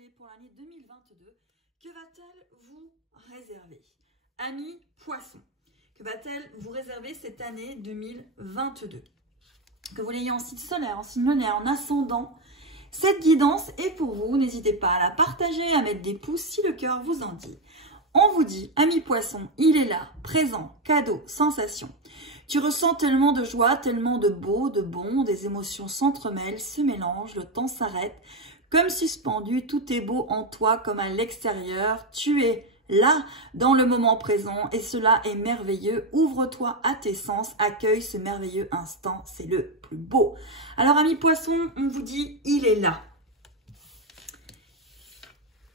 programmée pour l'année 2022. Que va-t-elle vous réserver? Amis Poissons, que va-t-elle vous réserver cette année 2022? Que vous l'ayez en signe solaire, en signe lunaire, en ascendant, cette guidance est pour vous. N'hésitez pas à la partager, à mettre des pouces si le cœur vous en dit. On vous dit, amis Poissons, il est là, présent, cadeau, sensation. Tu ressens tellement de joie, tellement de beau, de bon, des émotions s'entremêlent, se mélangent, le temps s'arrête. Comme suspendu, tout est beau en toi comme à l'extérieur. Tu es là, dans le moment présent, et cela est merveilleux. Ouvre-toi à tes sens, accueille ce merveilleux instant, c'est le plus beau. Alors, amis Poissons, on vous dit, il est là.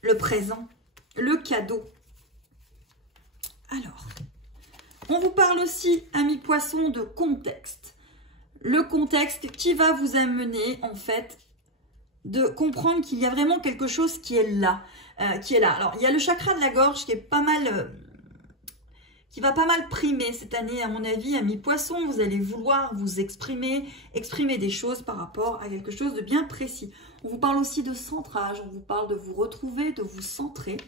Le présent, le cadeau. Alors, on vous parle aussi, amis Poissons, de contexte. Le contexte qui va vous amener, en fait, de comprendre qu'il y a vraiment quelque chose qui est là. Alors, il y a le chakra de la gorge qui est pas mal, qui va pas mal primer cette année, à mon avis, amis Poissons. Vous allez vouloir vous exprimer des choses par rapport à quelque chose de bien précis. On vous parle aussi de centrage, on vous parle de vous retrouver, de vous centrer,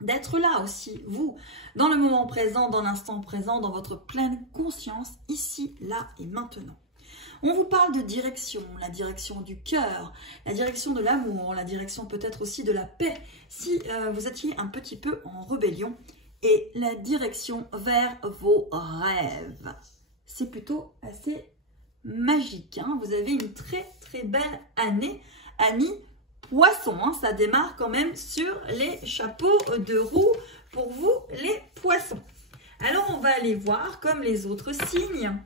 d'être là aussi, vous, dans le moment présent, dans l'instant présent, dans votre pleine conscience, ici, là et maintenant. On vous parle de direction, la direction du cœur, la direction de l'amour, la direction peut-être aussi de la paix, si vous étiez un petit peu en rébellion, et la direction vers vos rêves. C'est plutôt assez magique, hein. Vous avez une très très belle année, amis Poissons, hein. Ça démarre quand même sur les chapeaux de roue pour vous les Poissons. Alors on va aller voir comme les autres signes.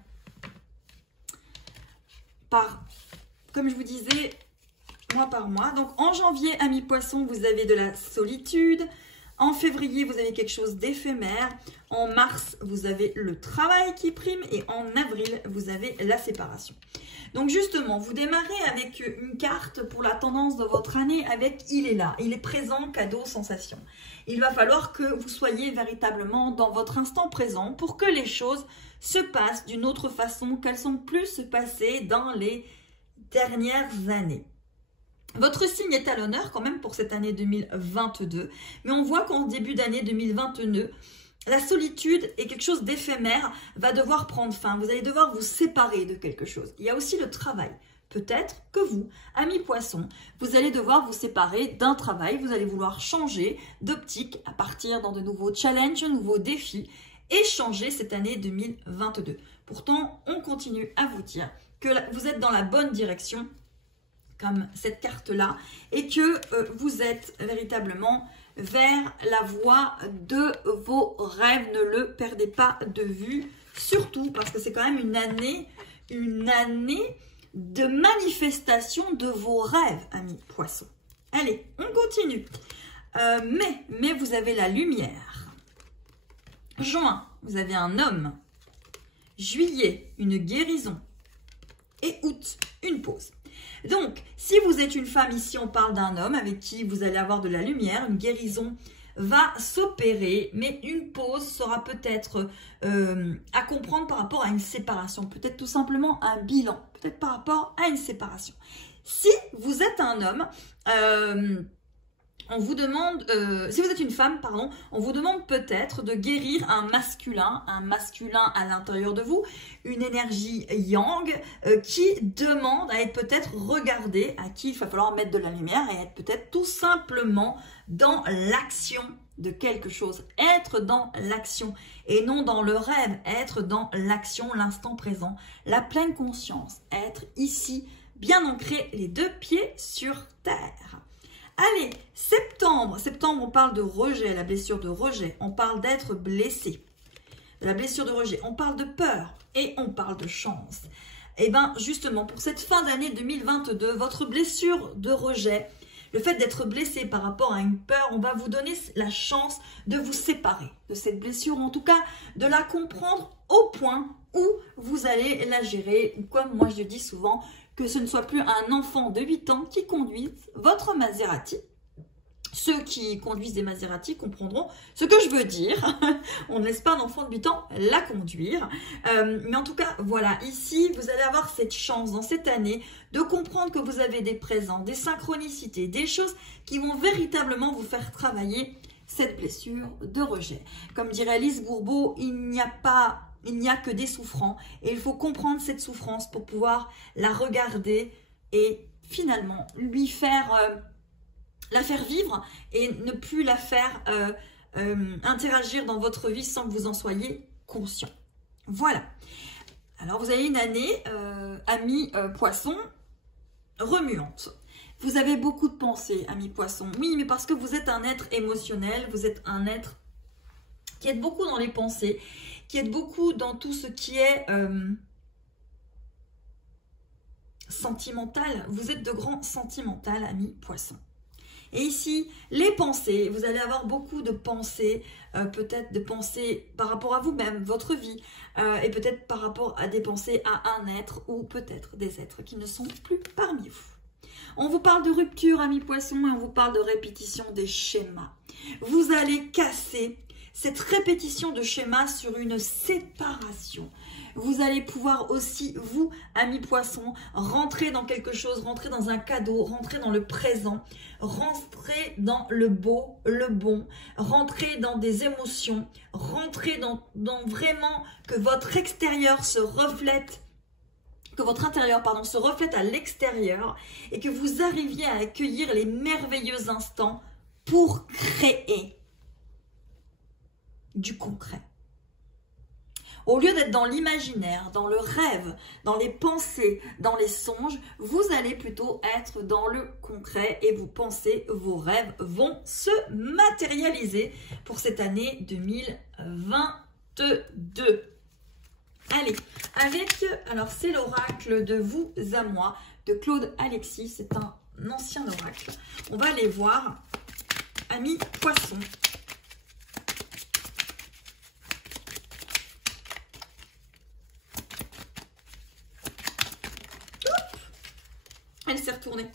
Comme je vous disais, mois par mois. Donc, en janvier, amis Poissons, vous avez de la solitude. En février, vous avez quelque chose d'éphémère. En mars, vous avez le travail qui prime. Et en avril, vous avez la séparation. Donc, justement, vous démarrez avec une carte pour la tendance de votre année avec « Il est là ». Il est présent, cadeau, sensation. Il va falloir que vous soyez véritablement dans votre instant présent pour que les choses se passent d'une autre façon qu'elles sont plus se passer dans les dernières années. Votre signe est à l'honneur quand même pour cette année 2022, mais on voit qu'en début d'année 2022, la solitude et quelque chose d'éphémère va devoir prendre fin. Vous allez devoir vous séparer de quelque chose. Il y a aussi le travail. Peut-être que vous, amis Poissons, vous allez devoir vous séparer d'un travail. Vous allez vouloir changer d'optique à partir dans de nouveaux challenges, de nouveaux défis et changer cette année 2022. Pourtant, on continue à vous dire que vous êtes dans la bonne direction, comme cette carte-là, et que vous êtes véritablement vers la voie de vos rêves. Ne le perdez pas de vue, surtout parce que c'est quand même une année de manifestation de vos rêves, amis Poissons. Allez, on continue. Mais vous avez la lumière. Juin, vous avez un homme. Juillet, une guérison. Et août, une pause. Donc, si vous êtes une femme, ici on parle d'un homme avec qui vous allez avoir de la lumière, une guérison va s'opérer, mais une pause sera peut-être à comprendre par rapport à une séparation, peut-être tout simplement un bilan, peut-être par rapport à une séparation. Si vous êtes un homme, on vous demande, si vous êtes une femme, pardon, on vous demande peut-être de guérir un masculin à l'intérieur de vous, une énergie yang qui demande à être peut-être regardée, à qui il va falloir mettre de la lumière et être peut-être tout simplement dans l'action de quelque chose. Être dans l'action et non dans le rêve, être dans l'action, l'instant présent, la pleine conscience, être ici, bien ancré, les deux pieds sur terre. Allez, septembre, on parle de rejet, la blessure de rejet. On parle d'être blessé, de la blessure de rejet. On parle de peur et on parle de chance. Et bien, justement, pour cette fin d'année 2022, votre blessure de rejet, le fait d'être blessé par rapport à une peur, on va vous donner la chance de vous séparer de cette blessure, en tout cas de la comprendre au point où vous allez la gérer. Ou comme moi je le dis souvent, que ce ne soit plus un enfant de 8 ans qui conduise votre Maserati Ceux qui conduisent des Maserati comprendront ce que je veux dire. On ne laisse pas un enfant de 8 ans la conduire. Mais en tout cas, voilà, ici, vous allez avoir cette chance dans cette année de comprendre que vous avez des présents, des synchronicités, des choses qui vont véritablement vous faire travailler cette blessure de rejet. Comme dirait Lise Bourbeau, il n'y a que des souffrants et il faut comprendre cette souffrance pour pouvoir la regarder et finalement lui faire... la faire vivre et ne plus la faire interagir dans votre vie sans que vous en soyez conscient. Voilà. Alors, vous avez une année, amis poissons, remuante. Vous avez beaucoup de pensées, amis poissons. Oui, mais parce que vous êtes un être émotionnel, vous êtes un être qui est beaucoup dans les pensées, qui est beaucoup dans tout ce qui est sentimental. Vous êtes de grands sentimentaux, amis poissons. Et ici, les pensées, vous allez avoir beaucoup de pensées, peut-être de pensées par rapport à vous-même, votre vie, et peut-être par rapport à des pensées à un être ou peut-être des êtres qui ne sont plus parmi vous. On vous parle de rupture, amis poissons, et on vous parle de répétition des schémas. Vous allez casser cette répétition de schémas sur une séparation. Vous allez pouvoir aussi, vous, amis poissons, rentrer dans quelque chose, rentrer dans un cadeau, rentrer dans le présent, rentrer dans le beau, le bon, rentrer dans des émotions, rentrer dans vraiment que votre extérieur se reflète, que votre intérieur, pardon, se reflète à l'extérieur et que vous arriviez à accueillir les merveilleux instants pour créer du concret. Au lieu d'être dans l'imaginaire, dans le rêve, dans les pensées, dans les songes, vous allez plutôt être dans le concret et vos pensées, vos rêves vont se matérialiser pour cette année 2022. Allez, alors c'est l'oracle de vous à moi, de Claude Alexis, c'est un ancien oracle. On va aller voir, amis poissons. Elle s'est retournée.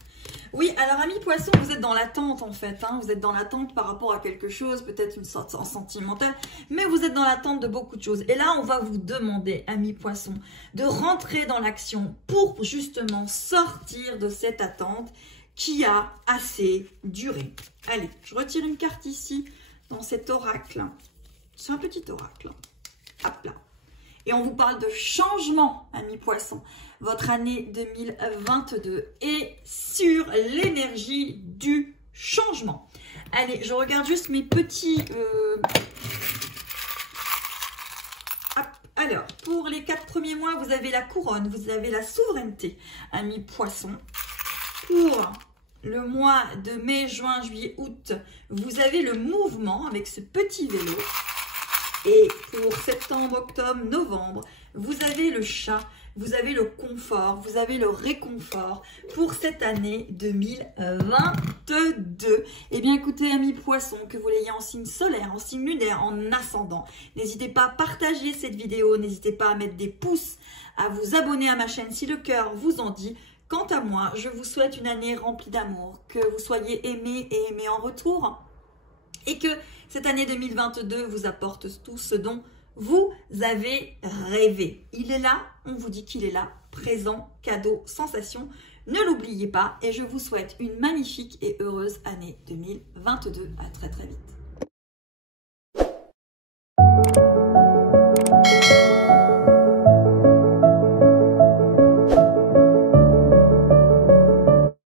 Oui, alors amis poissons, vous êtes dans l'attente en fait. Vous êtes dans l'attente par rapport à quelque chose, peut-être une sorte sentimentale, mais vous êtes dans l'attente de beaucoup de choses. Et là, on va vous demander, amis poissons, de rentrer dans l'action pour justement sortir de cette attente qui a assez duré. Allez, je retire une carte ici, dans cet oracle. C'est un petit oracle. Hop là. Et on vous parle de changement, amis poissons. Votre année 2022 est sur l'énergie du changement. Allez, je regarde juste mes petits... Alors, pour les 4 premiers mois, vous avez la couronne, vous avez la souveraineté, amis poissons. Pour le mois de mai, juin, juillet, août, vous avez le mouvement avec ce petit vélo. Et pour septembre, octobre, novembre, vous avez le chat, vous avez le confort, vous avez le réconfort pour cette année 2022. Eh bien, écoutez, amis poissons, que vous l'ayez en signe solaire, en signe lunaire, en ascendant, n'hésitez pas à partager cette vidéo, n'hésitez pas à mettre des pouces, à vous abonner à ma chaîne si le cœur vous en dit. Quant à moi, je vous souhaite une année remplie d'amour, que vous soyez aimés et aimés en retour. Et que cette année 2022 vous apporte tout ce dont vous avez rêvé. Il est là, on vous dit qu'il est là, présent, cadeau, sensation. Ne l'oubliez pas et je vous souhaite une magnifique et heureuse année 2022. À très très vite.